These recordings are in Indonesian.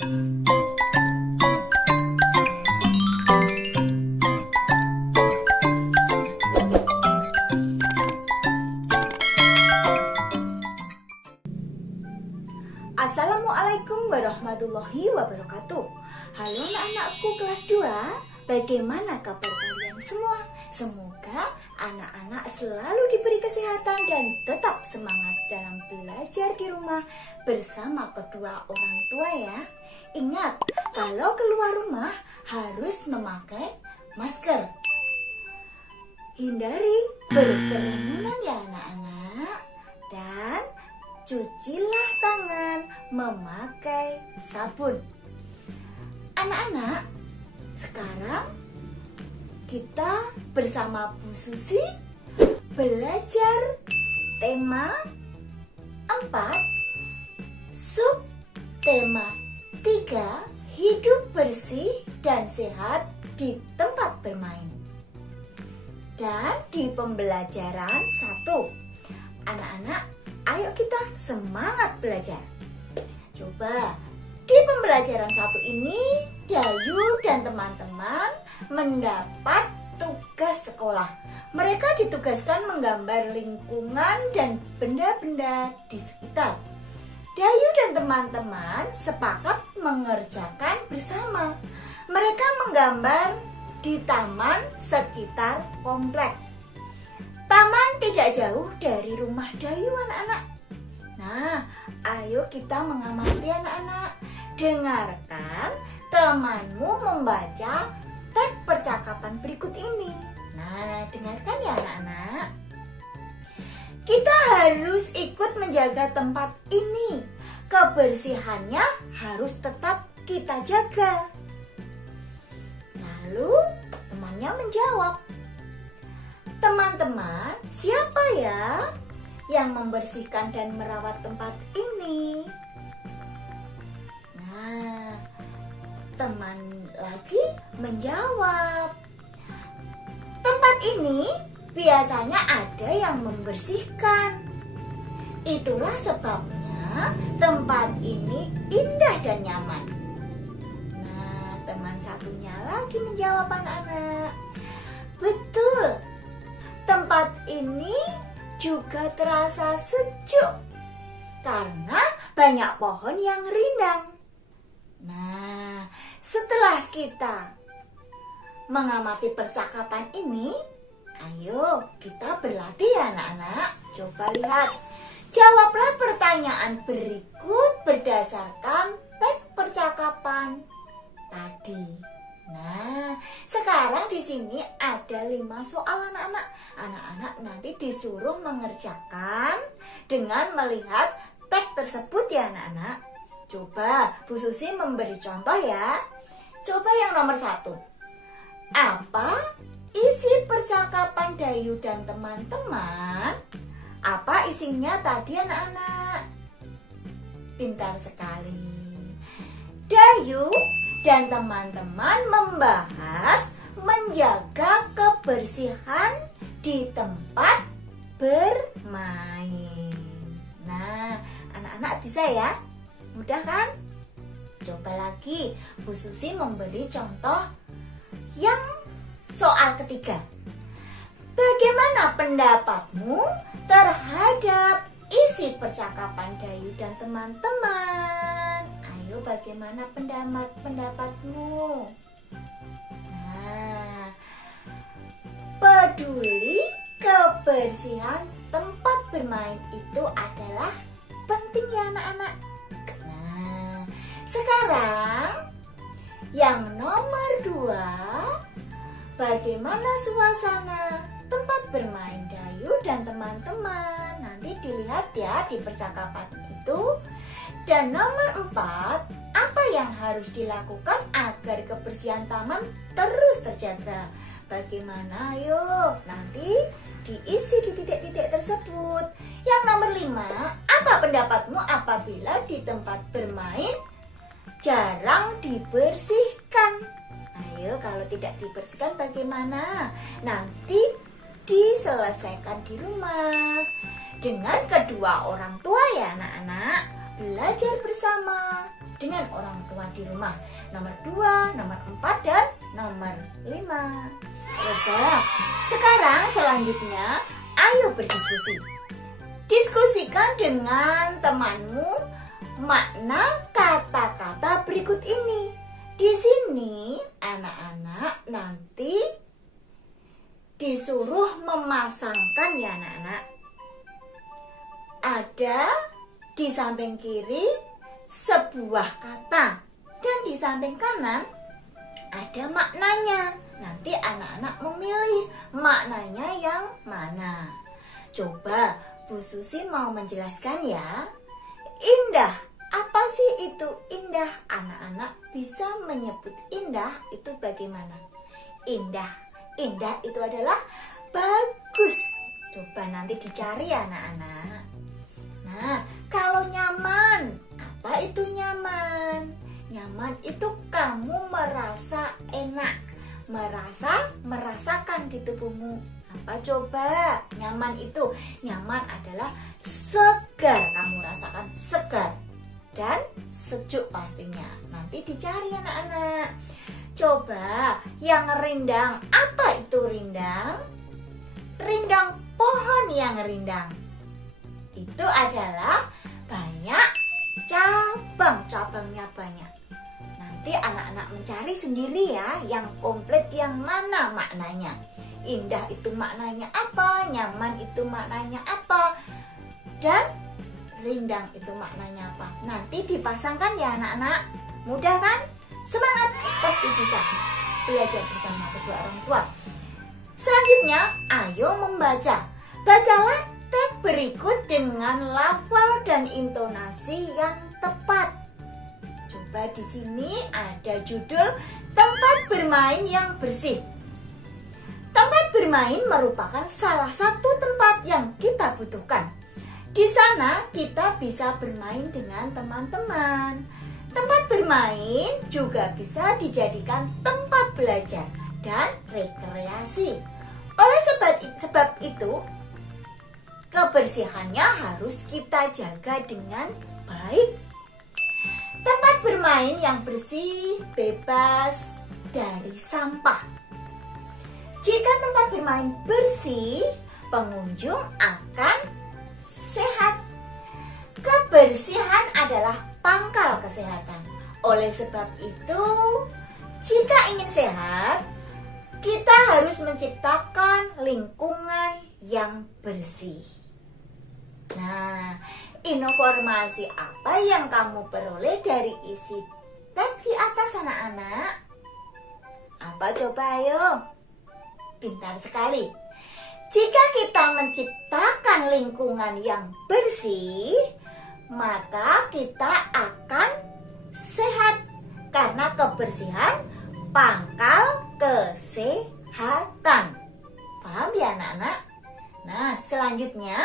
Assalamualaikum warahmatullahi wabarakatuh. Halo anak-anakku kelas 2, bagaimana kabar kalian semua? Semoga anak-anak selalu diberi kesehatan dan tetap semangat dalam belajar di rumah bersama kedua orang tua ya. Ingat, kalau keluar rumah harus memakai masker. Hindari berkerumunan ya anak-anak. Dan cucilah tangan memakai sabun. Anak-anak, sekarang kita bersama Bu Susi belajar tema 4, sub tema 3, hidup bersih dan sehat di tempat bermain. Dan di pembelajaran 1, anak-anak, ayo kita semangat belajar. Coba di pembelajaran 1 ini Dayu dan teman-teman mendapat tugas sekolah. Mereka ditugaskan menggambar lingkungan dan benda-benda di sekitar. Dayu dan teman-teman sepakat mengerjakan bersama. Mereka menggambar di taman sekitar komplek. Taman tidak jauh dari rumah Dayu anak-anak. Nah, ayo kita mengamati anak-anak. Dengarkan temanmu membaca teks percakapan berikut ini. Nah, dengarkan ya anak-anak. Kita harus ikut menjaga tempat ini. Kebersihannya harus tetap kita jaga. Lalu temannya menjawab, teman-teman, siapa ya yang membersihkan dan merawat tempat ini? Nah, teman lagi menjawab, tempat ini biasanya ada yang membersihkan. Itulah sebabnya tempat ini indah dan nyaman. Nah, teman satunya lagi menjawab anak-anak, betul. Tempat ini juga terasa sejuk karena banyak pohon yang rindang. Nah, setelah kita mengamati percakapan ini, ayo kita berlatih ya anak-anak. Coba lihat, jawablah pertanyaan berikut berdasarkan teks percakapan tadi. Nah, sekarang di sini ada 5 soal anak-anak. Anak-anak nanti disuruh mengerjakan dengan melihat teks tersebut ya anak-anak. Coba Bu Susi memberi contoh ya. Coba yang nomor 1. Apa isi percakapan Dayu dan teman-teman? Apa isinya tadi anak-anak? Pintar sekali. Dayu dan teman-teman membahas menjaga kebersihan di tempat bermain. Nah, anak-anak bisa ya? Mudah kan? Coba lagi, Bu Susi memberi contoh yang soal ketiga. Bagaimana pendapatmu terhadap isi percakapan Dayu dan teman-teman? Ayo, bagaimana pendapatmu? Nah, peduli kebersihan tempat bermain itu adalah penting ya anak-anak. Nah, sekarang yang nomor 2, bagaimana suasana tempat bermain Dayu dan teman-teman? Nanti dilihat ya di percakapan itu. Dan nomor 4, apa yang harus dilakukan agar kebersihan taman terus terjaga? Bagaimana? Ayo, nanti diisi di titik-titik tersebut. Yang nomor 5, apa pendapatmu apabila di tempat bermain jarang dibersihkan? Ayo, kalau tidak dibersihkan bagaimana? Nanti diselesaikan di rumah dengan kedua orang tua ya anak-anak. Belajar bersama dengan orang tua di rumah. Nomor 2, nomor 4, dan nomor 5. Coba sekarang selanjutnya ayo berdiskusi. Diskusikan dengan temanmu makna kata-kata berikut ini. Di sini anak-anak nanti disuruh memasangkan ya anak-anak. Ada di samping kiri sebuah kata dan di samping kanan ada maknanya. Nanti anak-anak memilih maknanya yang mana. Coba Bu Susi mau menjelaskan ya. Indah, apa sih itu indah? Anak-anak bisa menyebut indah itu bagaimana? Indah, indah itu adalah bagus. Coba nanti dicari ya anak-anak. Nah, kalau nyaman, apa itu nyaman? Nyaman itu kamu merasa enak, merasakan di tubuhmu. Apa coba? Nyaman itu, nyaman adalah segar, kamu rasakan segar dan sejuk pastinya. Nanti dicari anak-anak. Coba yang rindang, apa itu rindang? Rindang pohon yang rindang. Itu adalah banyak cabangnya banyak. Nanti anak-anak mencari sendiri ya, yang komplit yang mana maknanya. Indah itu maknanya apa, nyaman itu maknanya apa, dan rindang itu maknanya apa. Nanti dipasangkan ya anak-anak. Mudah kan? Semangat, pasti bisa. Belajar bersama kedua orang tua. Selanjutnya, ayo membaca. Bacalah teks berikut dengan lafal dan intonasi yang tepat. Coba di sini ada judul tempat bermain yang bersih. Tempat bermain merupakan salah satu tempat yang kita butuhkan. Di sana kita bisa bermain dengan teman-teman. Tempat bermain juga bisa dijadikan tempat belajar dan rekreasi. Oleh sebab itu, kebersihannya harus kita jaga dengan baik. Tempat bermain yang bersih, bebas dari sampah. Jika tempat bermain bersih, pengunjung akan sehat. Kebersihan adalah pangkal kesehatan. Oleh sebab itu, jika ingin sehat, kita harus menciptakan lingkungan yang bersih. Nah, informasi apa yang kamu peroleh dari isi teks di atas anak-anak? Apa coba ayo? Pintar sekali. Jika kita menciptakan lingkungan yang bersih, maka kita akan sehat. Karena kebersihan pangkal kesehatan. Paham ya anak-anak? Nah, selanjutnya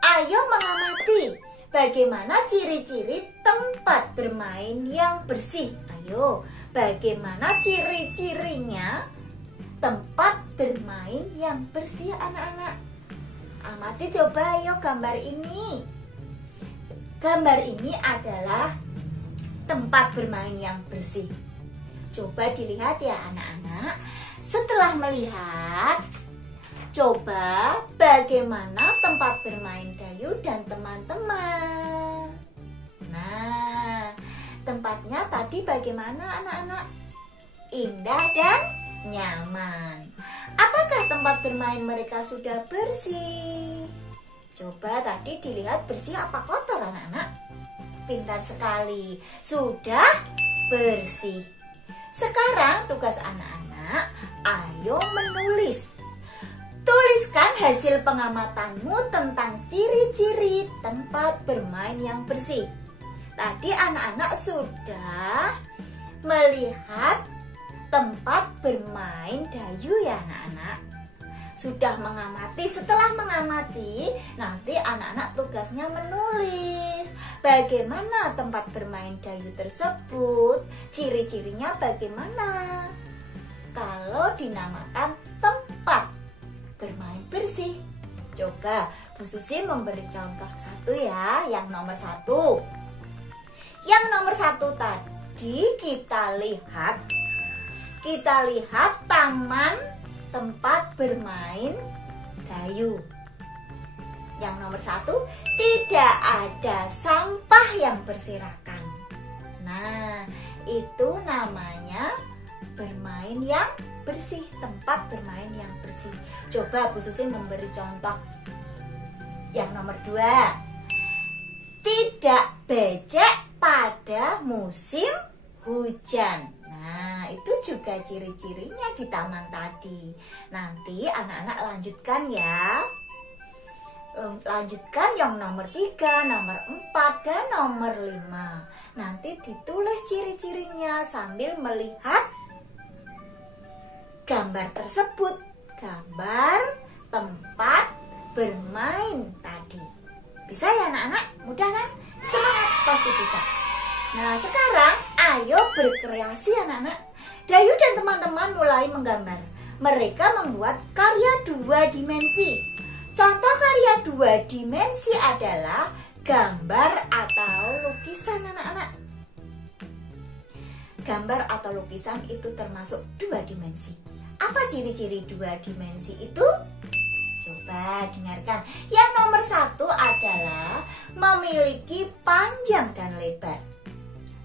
ayo mengamati bagaimana ciri-ciri tempat bermain yang bersih. Ayo, bagaimana ciri-cirinya tempat bermain yang bersih anak-anak? Amati coba ayo gambar ini. Gambar ini adalah tempat bermain yang bersih. Coba dilihat ya anak-anak. Setelah melihat, coba bagaimana tempat bermain Dayu dan teman-teman. Nah, tempatnya tadi bagaimana anak-anak? Indah dan nyaman. Apakah tempat bermain mereka sudah bersih? Coba tadi dilihat bersih apa kotor anak-anak? Pintar sekali, sudah bersih. Sekarang tugas anak-anak, ayo menulis. Tuliskan hasil pengamatanmu tentang ciri-ciri tempat bermain yang bersih. Tadi anak-anak sudah melihat tempat bermain Dayu ya anak-anak. Sudah mengamati. Setelah mengamati, nanti anak-anak tugasnya menulis bagaimana tempat bermain Dayu tersebut, ciri-cirinya bagaimana. Kalau dinamakan tempat bermain bersih, coba Bu Susi memberi contoh satu ya, yang nomor 1. Yang nomor 1 tadi kita lihat taman tempat bermain Dayu. Yang nomor 1, tidak ada sampah yang berserakan. Nah, itu namanya bermain yang bersih, tempat bermain yang bersih. Coba Bu Susi memberi contoh. Yang nomor 2, tidak becek pada musim hujan. Nah, itu juga ciri-cirinya di taman tadi. Nanti anak-anak lanjutkan ya. Lanjutkan yang nomor 3, nomor 4, dan nomor 5. Nanti ditulis ciri-cirinya sambil melihat gambar tersebut. Gambar tempat bermain tadi. Bisa ya anak-anak? Mudah kan? Semangat, pasti bisa. Nah, sekarang ayo berkreasi anak-anak. Dayu dan teman-teman mulai menggambar. Mereka membuat karya 2 dimensi. Contoh karya 2 dimensi adalah gambar atau lukisan anak-anak. Gambar atau lukisan itu termasuk 2 dimensi. Apa ciri-ciri 2 dimensi itu? Coba dengarkan. Yang nomor 1 adalah memiliki panjang dan lebar.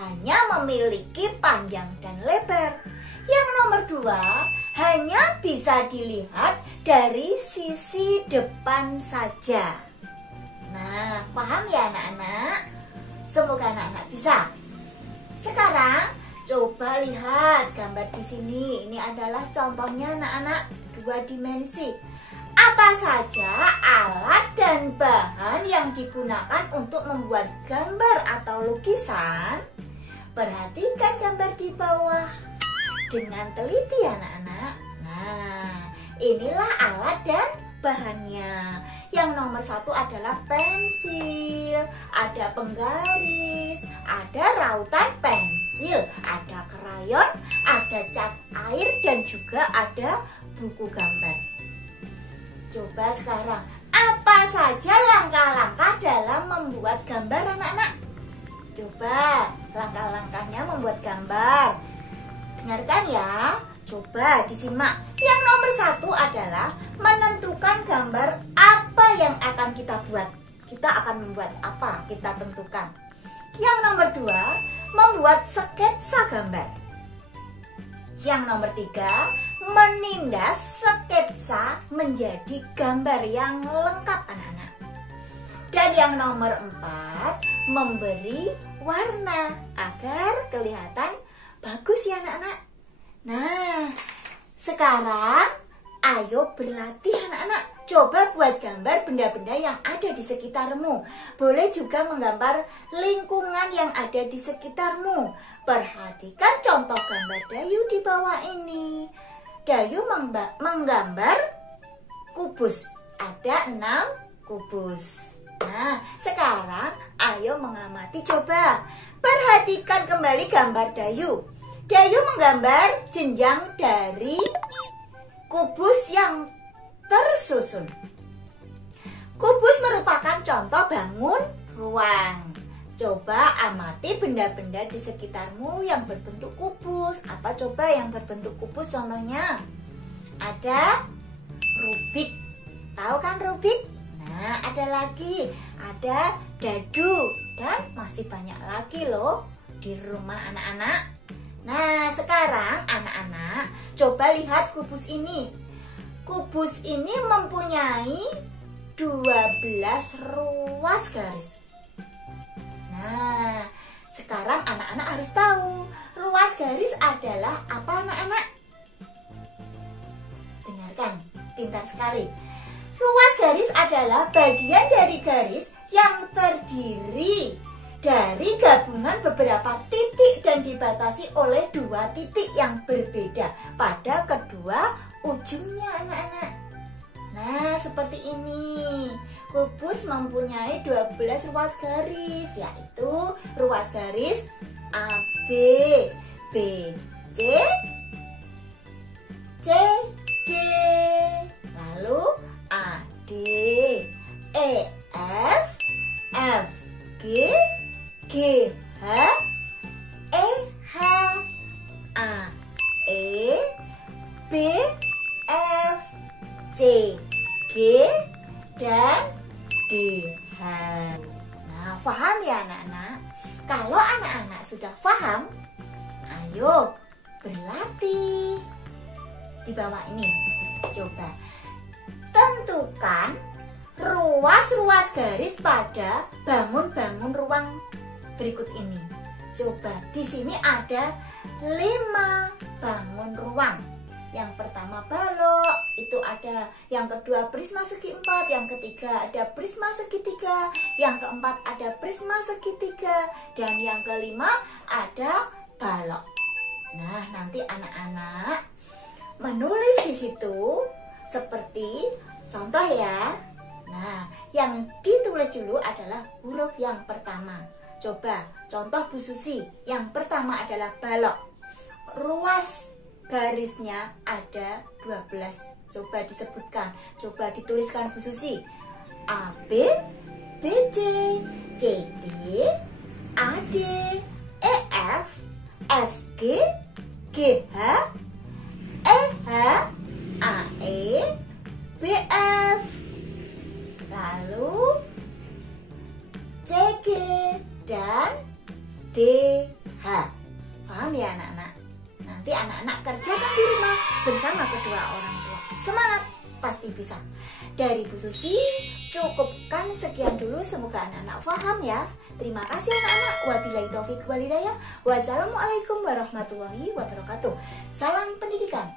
Hanya memiliki panjang dan lebar. Yang nomor 2 hanya bisa dilihat dari sisi depan saja. Nah, paham ya anak-anak? Semoga anak-anak bisa. Sekarang coba lihat gambar di sini. Ini adalah contohnya anak-anak 2 dimensi. Apa saja alat dan bahan yang digunakan untuk membuat gambar atau lukisan? Perhatikan gambar di bawah dengan teliti anak-anak. Nah, inilah alat dan bahannya. Yang nomor 1 adalah pensil, ada penggaris, ada rautan pensil, ada krayon, ada cat air, dan juga ada buku gambar. Coba sekarang, apa saja langkah-langkah dalam membuat gambar anak-anak? Coba langkah-langkahnya membuat gambar. Dengarkan ya, coba disimak. Yang nomor 1 adalah menentukan gambar apa yang akan kita buat. Kita akan membuat apa, kita tentukan. Yang nomor 2, membuat sketsa gambar. Yang nomor 3, menindas sketsa menjadi gambar yang lengkap anak-anak. Dan yang nomor 4, memberi warna agar kelihatan bagus ya anak-anak. Nah, sekarang ayo berlatih anak-anak. Coba buat gambar benda-benda yang ada di sekitarmu. Boleh juga menggambar lingkungan yang ada di sekitarmu. Perhatikan contoh gambar Dayu di bawah ini. Dayu menggambar kubus. Ada 6 kubus. Nah, sekarang ayo mengamati coba. Perhatikan kembali gambar Dayu. Dayu menggambar jenjang dari kubus yang tersusun. Kubus merupakan contoh bangun ruang. Coba amati benda-benda di sekitarmu yang berbentuk kubus. Apa coba yang berbentuk kubus contohnya? Ada Rubik. Tahu kan Rubik? Nah, ada lagi. Ada dadu. Dan masih banyak lagi loh di rumah anak-anak. Nah, sekarang anak-anak coba lihat kubus ini. Kubus ini mempunyai 12 ruas garis. Nah, sekarang anak-anak harus tahu ruas garis adalah apa anak-anak? Dengarkan, pintar sekali. Ruas garis adalah bagian dari garis yang terdiri dari gabungan beberapa titik dan dibatasi oleh 2 titik yang berbeda pada kedua ujungnya anak-anak. Nah, seperti ini. Kubus mempunyai 12 ruas garis, yaitu ruas garis AB, BC, CD, lalu AD, EF, FG, GH, E H A E B F C G dan D H. Nah, paham ya anak-anak? Kalau anak-anak sudah paham, ayo berlatih. Di bawah ini, coba tentukan ruas-ruas garis pada bangun-bangun ruang berikut ini. Coba di sini ada 5 bangun ruang. Yang pertama balok, itu ada. Yang kedua prisma segi 4, yang ketiga ada prisma segitiga, yang keempat ada prisma segitiga, dan yang kelima ada balok. Nah, nanti anak-anak menulis di situ seperti contoh ya. Nah, yang ditulis dulu adalah huruf yang pertama. Coba contoh Bu Susi, yang pertama adalah balok. Ruas garisnya ada 12. Coba disebutkan, coba dituliskan Bu Susi. A B B C C D A D E F F G G H E H A E B F, lalu C G dan D H. Paham ya anak-anak? Nanti anak-anak kerjakan di rumah bersama kedua orang tua. Semangat, pasti bisa. Dari Bu Susi, cukupkan sekian dulu. Semoga anak-anak paham ya. Terima kasih anak-anak. Wabillahi taufiq wal hidayah. Wassalamualaikum warahmatullahi wabarakatuh. Salam pendidikan.